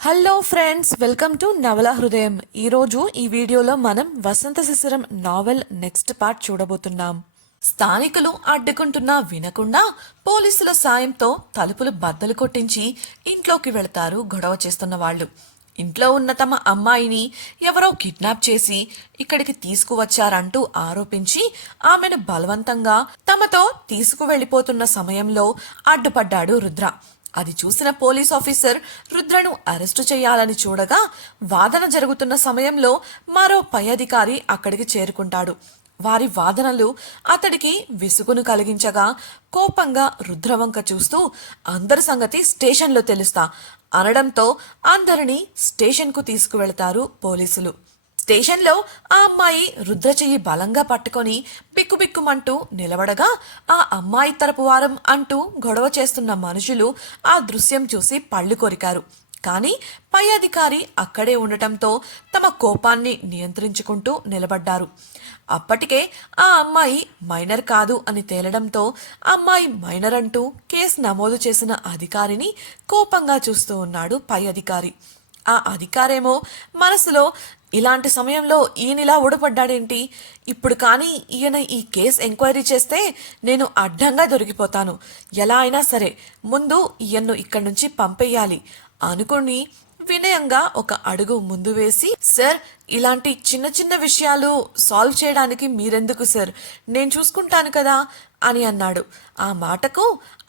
Hello friends, welcome to నవల హృదయం. ఈరోజు ఈ వీడియోలో మనం వసంత శిశిరం నావెల్ నెక్స్ట్ పార్ట్ చూడబోతున్నాం. స్థానికులు అడ్డుకుంటున్నా వినకుండా పోలీసుల సాయంతో తలుపులు బద్దలు కొట్టించి ఇంట్లోకి వెళతారు గొడవ చేస్తున్న వాళ్ళు. ఇంట్లో ఉన్న తమ అమ్మాయిని ఎవరో కిడ్నాప్ చేసి ఇక్కడికి తీసుకువచ్చారంటూ ఆరోపించి ఆమెను బలవంతంగా తమతో తీసుకువెళ్లిపోతున్న సమయంలో అడ్డుపడ్డాడు రుద్ర. అది చూసిన పోలీస్ ఆఫీసర్ రుద్రను అరెస్టు చేయాలని చూడగా వాదన జరుగుతున్న సమయంలో మరో పై అధికారి అక్కడికి చేరుకుంటాడు. వారి వాదనలు అతడికి విసుగును కలిగించగా కోపంగా రుద్రవంక చూస్తూ అందరి సంగతి స్టేషన్లో తెలుస్తా అనడంతో అందరినీ స్టేషన్కు తీసుకువెళతారు పోలీసులు. స్టేషన్లో ఆ అమ్మాయి రుద్ర చెయ్యి బలంగా పట్టుకొని బిక్కుబిక్కుమంటూ నిలబడగా ఆ అమ్మాయి తరపు వారం అంటూ గొడవ చేస్తున్న మనుషులు ఆ దృశ్యం చూసి పళ్ళు కొరికారు. కానీ పై అధికారి అక్కడే ఉండటంతో తమ కోపాన్ని నియంత్రించుకుంటూ నిలబడ్డారు. అప్పటికే ఆ అమ్మాయి మైనర్ కాదు అని తేలడంతో అమ్మాయి మైనర్ అంటూ కేసు నమోదు చేసిన అధికారిని కోపంగా చూస్తూ ఉన్నాడు పై అధికారి. ఆ అధికారేమో మనసులో ఇలాంటి సమయంలో ఈయనలా ఊడపడ్డాడేంటి, ఇప్పుడు కానీ ఈయన ఈ కేసు ఎంక్వైరీ చేస్తే నేను అడ్డంగా దొరికిపోతాను, ఎలా అయినా సరే ముందు ఈయన్ను ఇక్కడి నుంచి పంపేయాలి అనుకుని వినయంగా ఒక అడుగు ముందు వేసి, సార్ ఇలాంటి చిన్న చిన్న విషయాలు సాల్వ్ చేయడానికి మీరెందుకు సార్, నేను చూసుకుంటాను కదా అని అన్నాడు. ఆ మాటకు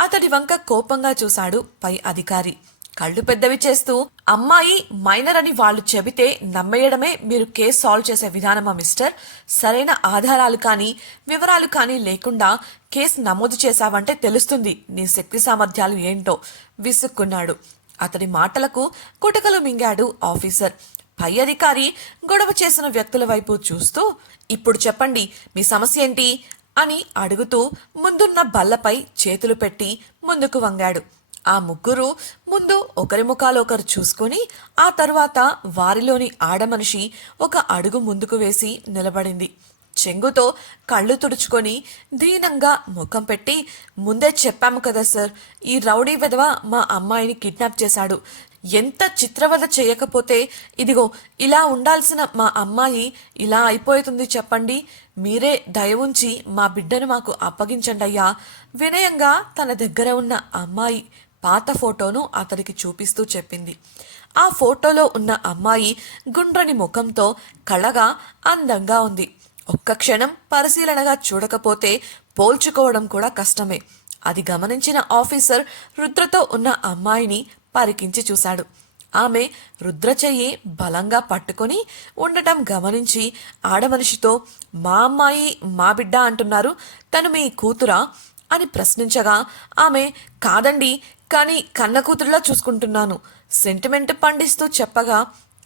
అతడి వంక కోపంగా చూశాడు పై అధికారి. కళ్ళు పెద్దవి చేస్తూ, అమ్మాయి మైనర్ అని వాళ్ళు చెబితే నమ్మేయడమే మీరు కేసు సాల్వ్ చేసే విధానమా మిస్టర్? సరైన ఆధారాలు కానీ వివరాలు కానీ లేకుండా కేసు నమోదు చేశావంటే తెలుస్తుంది నీ శక్తి సామర్థ్యాలు ఏంటో విసుక్కున్నాడు. అతడి మాటలకు కుటకలు మింగాడు ఆఫీసర్. పై అధికారి గొడవ చేసిన వ్యక్తుల వైపు చూస్తూ, ఇప్పుడు చెప్పండి మీ సమస్య ఏంటి అని అడుగుతూ ముందున్న బల్లపై చేతులు పెట్టి ముందుకు వంగాడు. ఆ ముగ్గురు ముందు ఒకరి ముఖాలు ఒకరు చూసుకొని ఆ తరువాత వారిలోని ఆడమనిషి ఒక అడుగు ముందుకు వేసి నిలబడింది. చెంగుతో కళ్ళు తుడుచుకొని దీనంగా ముఖం పెట్టి, ముందే చెప్పాము కదా సార్, ఈ రౌడీ వెధవ మా అమ్మాయిని కిడ్నాప్ చేశాడు. ఎంత చిత్రవద చేయకపోతే ఇదిగో ఇలా ఉండాల్సిన మా అమ్మాయి ఇలా అయిపోతుంది చెప్పండి. మీరే దయ ఉంచి మా బిడ్డను మాకు అప్పగించండి అయ్యా. వినయంగా తన దగ్గర ఉన్న అమ్మాయి పాత ఫోటోను అతడికి చూపిస్తూ చెప్పింది. ఆ ఫోటోలో ఉన్న అమ్మాయి గుండ్రని ముఖంతో కళగా అందంగా ఉంది. ఒక్క క్షణం పరిశీలనగా చూడకపోతే పోల్చుకోవడం కూడా కష్టమే. అది గమనించిన ఆఫీసర్ రుద్రతో ఉన్న అమ్మాయిని పరికించి చూశాడు. ఆమె రుద్ర చెయ్యి బలంగా పట్టుకొని ఉండటం గమనించి ఆడమనిషితో, మా అమ్మాయి మా బిడ్డ అంటున్నారు, తను మీ కూతురా అని ప్రశ్నించగా ఆమె, కాదండి, కానీ కన్న కూతురులా చూసుకుంటున్నాను సెంటిమెంట్ పండిస్తూ చెప్పగా,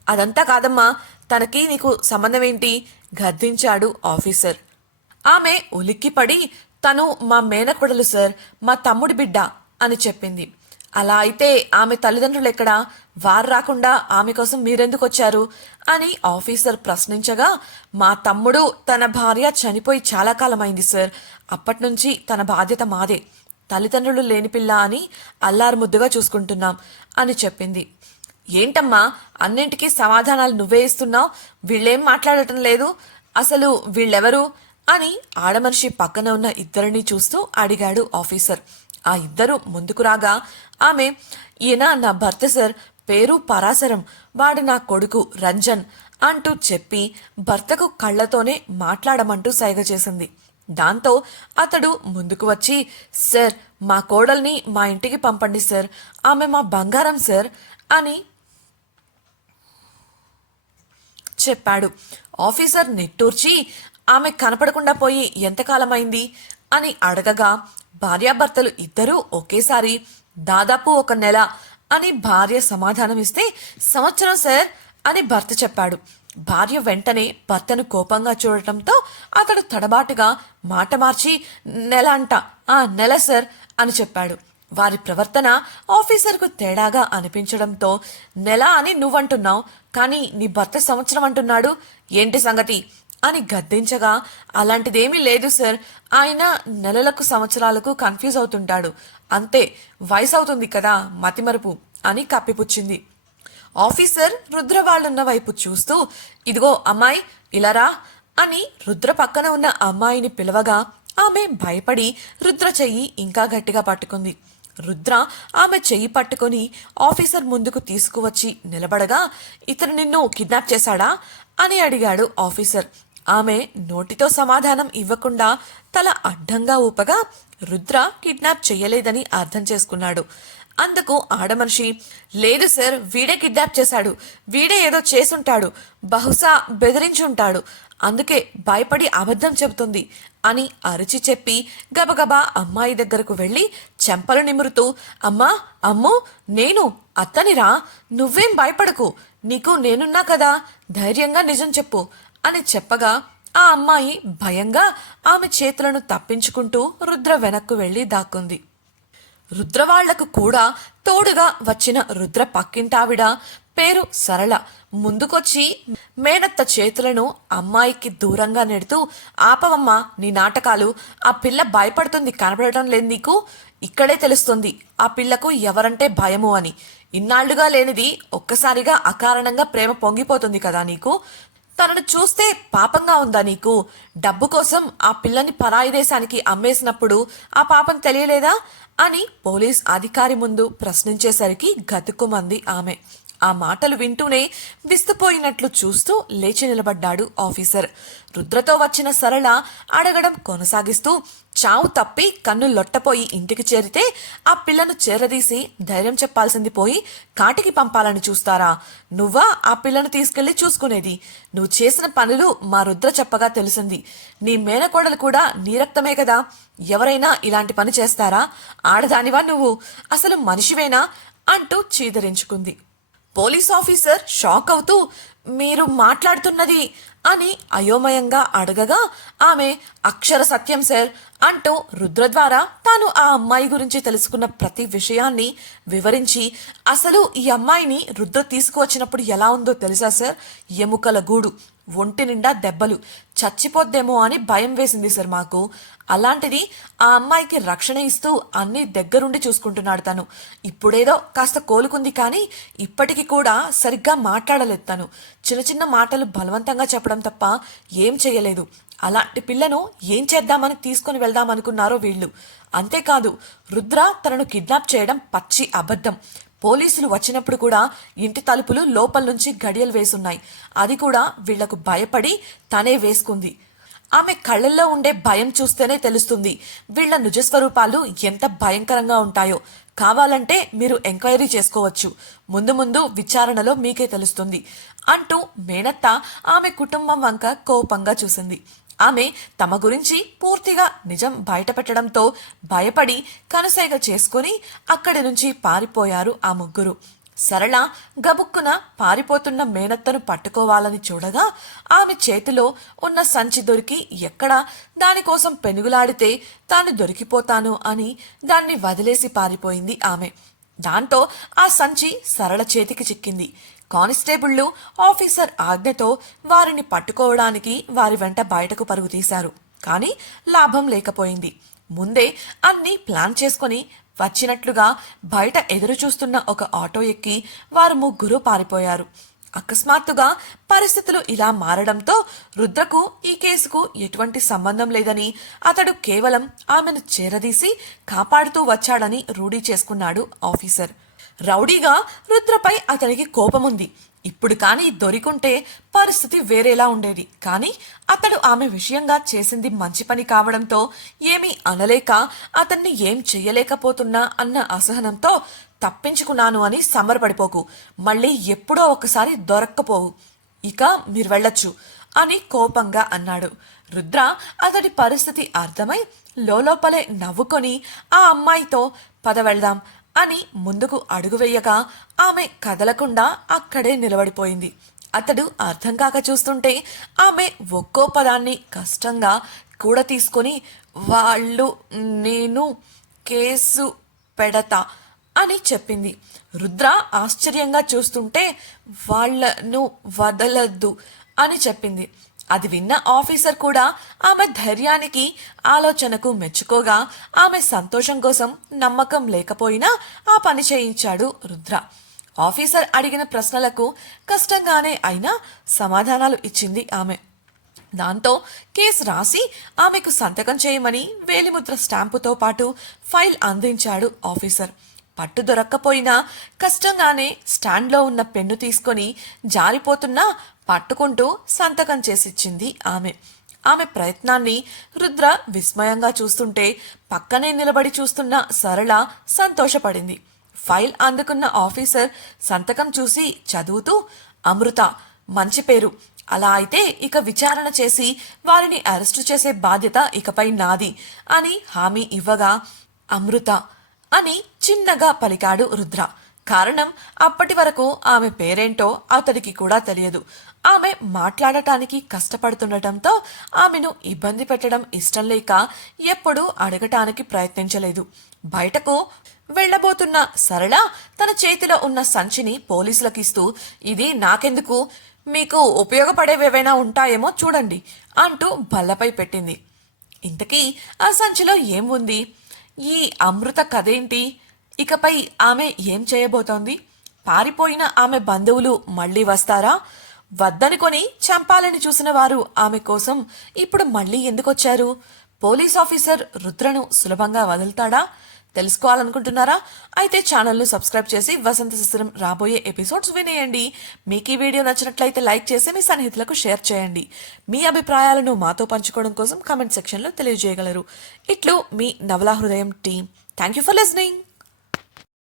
అదంతా కాదమ్మా, తనకి నీకు సంబంధం ఏంటి గద్దించాడు ఆఫీసర్. ఆమె ఉలిక్కిపడి, తను మా మేనకొడలు సార్, మా తమ్ముడి బిడ్డ అని చెప్పింది. అలా అయితే ఆమె తల్లిదండ్రులు ఎక్కడా, వారు రాకుండా ఆమె కోసం మీరెందుకు వచ్చారు అని ఆఫీసర్ ప్రశ్నించగా, మా తమ్ముడు తన భార్య చనిపోయి చాలా కాలమైంది సార్, అప్పట్నుంచి తన బాధ్యత మాదే, తల్లిదండ్రులు లేని పిల్ల అని అల్లారు ముద్దుగా చూసుకుంటున్నాం అని చెప్పింది. ఏంటమ్మా అన్నింటికీ సమాధానాలు నువ్వే ఇస్తున్నావు, వీళ్ళేం మాట్లాడటం లేదు, అసలు వీళ్ళెవరు అని ఆడమనిషి పక్కన ఉన్న ఇద్దరిని చూస్తూ అడిగాడు ఆఫీసర్. ఆ ఇద్దరు ముందుకు రాగా ఆమె, ఈయన నా భర్త సార్, పేరు పరాశరం, వాడు నా కొడుకు రంజన్ అంటూ చెప్పి భర్తకు కళ్ళతోనే మాట్లాడమంటూ సైగ చేసింది. దాంతో అతడు ముందుకు వచ్చి, సార్ మా కోడల్ని మా ఇంటికి పంపండి సార్, ఆమె మా బంగారం సార్ అని చెప్పాడు. ఆఫీసర్ నిట్టూర్చి, ఆమె కనపడకుండా పోయి ఎంతకాలమైంది అని అడగగా, భార్యాభర్తలు ఇద్దరూ ఒకేసారి దాదాపు 1 నెల అని భార్య సమాధానమిస్తే, సంవత్సరం సార్ అని భర్త చెప్పాడు. భార్య వెంటనే భర్తను కోపంగా చూడటంతో అతడు తడబాటుగా మాట మార్చి, నెల అంట, నెల సార్ అని చెప్పాడు. వారి ప్రవర్తన ఆఫీసర్కు తేడాగా అనిపించడంతో, నెల అని నువ్వంటున్నావు కానీ నీ భర్త సంవత్సరం అంటున్నాడు, ఏంటి సంగతి అని గద్దించగా, అలాంటిదేమీ లేదు సార్, ఆయన నెలలకు సంవత్సరాలకు కన్ఫ్యూజ్ అవుతుంటాడు అంతే, వయసు అవుతుంది కదా మతిమరుపు అని కప్పిపుచ్చింది. ఆఫీసర్ రుద్ర వాళ్ళున్న వైపు చూస్తూ, ఇదిగో అమ్మాయి ఇలారా అని రుద్ర పక్కన ఉన్న అమ్మాయిని పిలవగా ఆమె భయపడి రుద్ర చెయ్యి ఇంకా గట్టిగా పట్టుకుంది. రుద్ర ఆమె చెయ్యి పట్టుకొని ఆఫీసర్ ముందుకు తీసుకువచ్చి నిలబడగా, ఇతను నిన్ను కిడ్నాప్ చేశాడా అని అడిగాడు ఆఫీసర్. ఆమె నోటితో సమాధానం ఇవ్వకుండా తల అడ్డంగా ఊపగా రుద్ర కిడ్నాప్ చెయ్యలేదని అర్థం చేసుకున్నాడు. అందుకు ఆడమనిషి, లేదు సార్, వీడే కిడ్నాప్ చేశాడు, వీడే ఏదో చేసుంటాడు, బహుశా బెదిరించుంటాడు, అందుకే భయపడి అబద్ధం చెబుతుంది అని అరిచి చెప్పి గబగబా అమ్మాయి దగ్గరకు వెళ్ళి చెంపలు నిమురుతూ, అమ్మా అమ్మో నేను అత్తనిరా, నువ్వేం భయపడకు, నీకు నేనున్నా కదా, ధైర్యంగా నిజం చెప్పు అని చెప్పగా ఆ అమ్మాయి భయంగా ఆమె చేతులను తప్పించుకుంటూ రుద్ర వెనక్కు వెళ్ళి దాక్కుంది. రుద్రవాళ్లకు కూడా తోడుగా వచ్చిన రుద్ర పక్కింటావిడ పేరు సరళ ముందుకొచ్చి మేనత్త చేతులను అమ్మాయికి దూరంగా నెడుతూ, ఆపవమ్మా నీ నాటకాలు, ఆ పిల్ల భయపడుతుంది కనబడటం లేదు నీకు, ఇక్కడే తెలుస్తుంది ఆ పిల్లకు ఎవరంటే భయము అని, ఇన్నాళ్లుగా లేనిది ఒక్కసారిగా అకారణంగా ప్రేమ పొంగిపోతుంది కదా నీకు, తనను చూస్తే పాపంగా ఉందా నీకు, డబ్బు కోసం ఆ పిల్లని పరాయి దేశానికి అమ్మేసినప్పుడు ఆ పాపం తెలియలేదా అని పోలీస్ అధికారి ముందు ప్రశ్నించేసరికి గతుక్కుమంది ఆమె. ఆ మాటలు వింటూనే విస్తుపోయినట్లు చూస్తూ లేచి నిలబడ్డాడు ఆఫీసర్. రుద్రతో వచ్చిన సరళ అడగడం కొనసాగిస్తూ, చావు తప్పి కన్ను లొట్టపోయి ఇంటికి చేరితే ఆ పిల్లను చేరదీసి ధైర్యం చెప్పాల్సింది పోయి కాటికి పంపాలని చూస్తారా, నువ్వా ఆ పిల్లను తీసుకెళ్లి చూసుకునేది, నువ్వు చేసిన పనులు మా రుద్ర చెప్పగా తెలిసింది, నీ మేనకోడలు కూడా నీ రక్తమే కదా, ఎవరైనా ఇలాంటి పని చేస్తారా, ఆడదానివా నువ్వు, అసలు మనిషివేనా అంటూ చీదరించుకుంది. పోలీస్ ఆఫీసర్ షాక్ అవుతూ, మీరు మాట్లాడుతున్నది అని అయోమయంగా అడగగా ఆమె, అక్షర సత్యం సార్ అంటూ రుద్ర ద్వారా తాను ఆ అమ్మాయి గురించి తెలుసుకున్న ప్రతి విషయాన్ని వివరించి, అసలు ఈ అమ్మాయిని రుద్ర తీసుకువచ్చినప్పుడు ఎలా ఉందో తెలుసా సార్, ఎముకల గూడు, ఒంటి నిండా దెబ్బలు, చచ్చిపోద్దేమో అని భయం వేసింది సార్ మాకు, అలాంటిది ఆ అమ్మాయికి రక్షణ ఇస్తూ అన్ని దగ్గరుండి చూసుకుంటున్నాడు తను, ఇప్పుడేదో కాస్త కోలుకుంది కానీ ఇప్పటికీ కూడా సరిగ్గా మాట్లాడలేదు తను, చిన్న చిన్న మాటలు బలవంతంగా చెప్పడం తప్ప ఏం చేయలేదు, అలాంటి పిల్లను ఏం చేద్దామని తీసుకొని వెళ్దామనుకున్నారో వీళ్ళు, అంతేకాదు రుద్ర తనను కిడ్నాప్ చేయడం పచ్చి అబద్ధం, పోలీసులు వచ్చినప్పుడు కూడా ఇంటి తలుపులు లోపల నుంచి గడియలు వేసున్నాయి, అది కూడా వీళ్లకు భయపడి తనే వేసుకుంది, ఆమె కళ్ళల్లో ఉండే భయం చూస్తేనే తెలుస్తుంది వీళ్ల నిజస్వరూపాలు ఎంత భయంకరంగా ఉంటాయో, కావాలంటే మీరు ఎంక్వైరీ చేసుకోవచ్చు, ముందు ముందు విచారణలో మీకే తెలుస్తుంది అంటూ మేనత్త ఆమె కుటుంబం వంక కోపంగా చూసింది. ఆమె తమ గురించి పూర్తిగా నిజం బయటపెట్టడంతో భయపడి కనుసైగ చేసుకుని అక్కడి నుంచి పారిపోయారు ఆ ముగ్గురు. సరళ గబుక్కున పారిపోతున్న మేనత్తను పట్టుకోవాలని చూడగా ఆమె చేతిలో ఉన్న సంచి దొరికి ఎక్కడా దానికోసం పెనుగులాడితే తాను దొరికిపోతాను అని దాన్ని వదిలేసి పారిపోయింది ఆమె. దాంతో ఆ సంచి సరళ చేతికి చిక్కింది. కానిస్టేబుళ్లు ఆఫీసర్ ఆజ్ఞతో వారిని పట్టుకోవడానికి వారి వెంట బయటకు పరుగు తీశారు. కానీ లాభం లేకపోయింది. ముందే అన్నీ ప్లాన్ చేసుకుని వచ్చినట్లుగా బయట ఎదురు చూస్తున్న ఒక ఆటో ఎక్కి వారు ముగ్గురు పారిపోయారు. అకస్మాత్తుగా పరిస్థితులు ఇలా మారడంతో రుద్రకు ఈ కేసుకు ఎటువంటి సంబంధం లేదని, అతడు కేవలం ఆమెను చేరదీసి కాపాడుతూ వచ్చాడని రూఢీ చేసుకున్నాడు ఆఫీసర్. రౌడీగా రుద్రపై అతనికి కోపముంది. ఇప్పుడు కానీ దొరికుంటే పరిస్థితి వేరేలా ఉండేది. కానీ అతడు ఆమె విషయంగా చేసింది మంచి పని కావడంతో ఏమీ అనలేక అతన్ని ఏం చెయ్యలేకపోతున్నా అన్న అసహనంతో, తప్పించుకున్నాను అని సంబరపడిపోకు, మళ్ళీ ఎప్పుడో ఒకసారి దొరక్కపోవు, ఇక మీరు వెళ్ళొచ్చు అని కోపంగా అన్నాడు. రుద్ర అతడి పరిస్థితి అర్థమై లోపలే నవ్వుకొని ఆ అమ్మాయితో పద వెళ్దాం అని ముందుకు అడుగు వేయగా ఆమె కదలకుండా అక్కడే నిలబడిపోయింది. అతడు అర్థం కాక చూస్తుంటే ఆమె ఒక్కో పదాన్ని కష్టంగా కూడా తీసుకొని, వాళ్ళు నేను కేసు పెడతా అని చెప్పింది. రుద్ర ఆశ్చర్యంగా చూస్తుంటే వాళ్ళను వదలద్దు అని చెప్పింది. అది విన్న ఆఫీసర్ కూడా ఆమె ధైర్యానికి ఆలోచనకు మెచ్చుకోగా ఆమె సంతోషం కోసం నమ్మకం లేకపోయినా ఆ పని చేయించాడు రుద్ర. ఆఫీసర్ అడిగిన ప్రశ్నలకు కష్టంగానే అయినా సమాధానాలు ఇచ్చింది ఆమె. దాంతో కేసు రాసి ఆమెకు సంతకం చేయమని వేలిముద్ర స్టాంపుతో పాటు ఫైల్ అందించాడు ఆఫీసర్. పట్టు దొరక్కపోయినా కష్టంగానే స్టాండ్లో ఉన్న పెన్ను తీసుకొని జారిపోతున్నా పట్టుకుంటూ సంతకం చేసిచ్చింది ఆమె. ఆమె ప్రయత్నాన్ని రుద్ర విస్మయంగా చూస్తుంటే పక్కనే నిలబడి చూస్తున్న సరళ సంతోషపడింది. ఫైల్ అందుకున్న ఆఫీసర్ సంతకం చూసి చదువుతూ, అమృత, మంచి పేరు. అలా అయితే ఇక విచారణ చేసి వారిని అరెస్టు చేసే బాధ్యత ఇకపై నాది అని హామీ ఇవ్వగా, అమృత అని చిన్నగా పలికాడు రుద్ర. కారణం, అప్పటి వరకు ఆమె పేరేంటో అతడికి కూడా తెలియదు. ఆమె మాట్లాడటానికి కష్టపడుతుండటంతో ఆమెను ఇబ్బంది పెట్టడం ఇష్టం లేక ఎప్పుడూ అడగటానికి ప్రయత్నించలేదు. బయటకు వెళ్లబోతున్న సరళ తన చేతిలో ఉన్న సంచిని పోలీసులకిస్తూ, ఇది నాకెందుకు, మీకు ఉపయోగపడేవేవైనా ఉంటాయేమో చూడండి అంటూ బల్లపై పెట్టింది. ఇంతకీ ఆ సంచిలో ఏం ఉంది? ఈ అమృత కథేంటి? ఇకపై ఆమె ఏం చేయబోతోంది? పారిపోయిన ఆమె బంధువులు మళ్ళీ వస్తారా? వద్దనుకొని చంపాలని చూసిన వారు ఆమె కోసం ఇప్పుడు మళ్ళీ ఎందుకొచ్చారు? పోలీస్ ఆఫీసర్ రుద్రను సులభంగా వదులుతాడా? తెలుసుకోవాలనుకుంటున్నారా? అయితే ఛానల్ను సబ్స్క్రైబ్ చేసి వసంత శిశిరం రాబోయే ఎపిసోడ్స్ వినేయండి. మీకు ఈ వీడియో నచ్చినట్లయితే లైక్ చేసి మీ సన్నిహితులకు షేర్ చేయండి. మీ అభిప్రాయాలను మాతో పంచుకోవడం కోసం కామెంట్ సెక్షన్లో తెలియజేయగలరు. ఇట్లు మీ నవలా హృదయం team. Thank you for listening.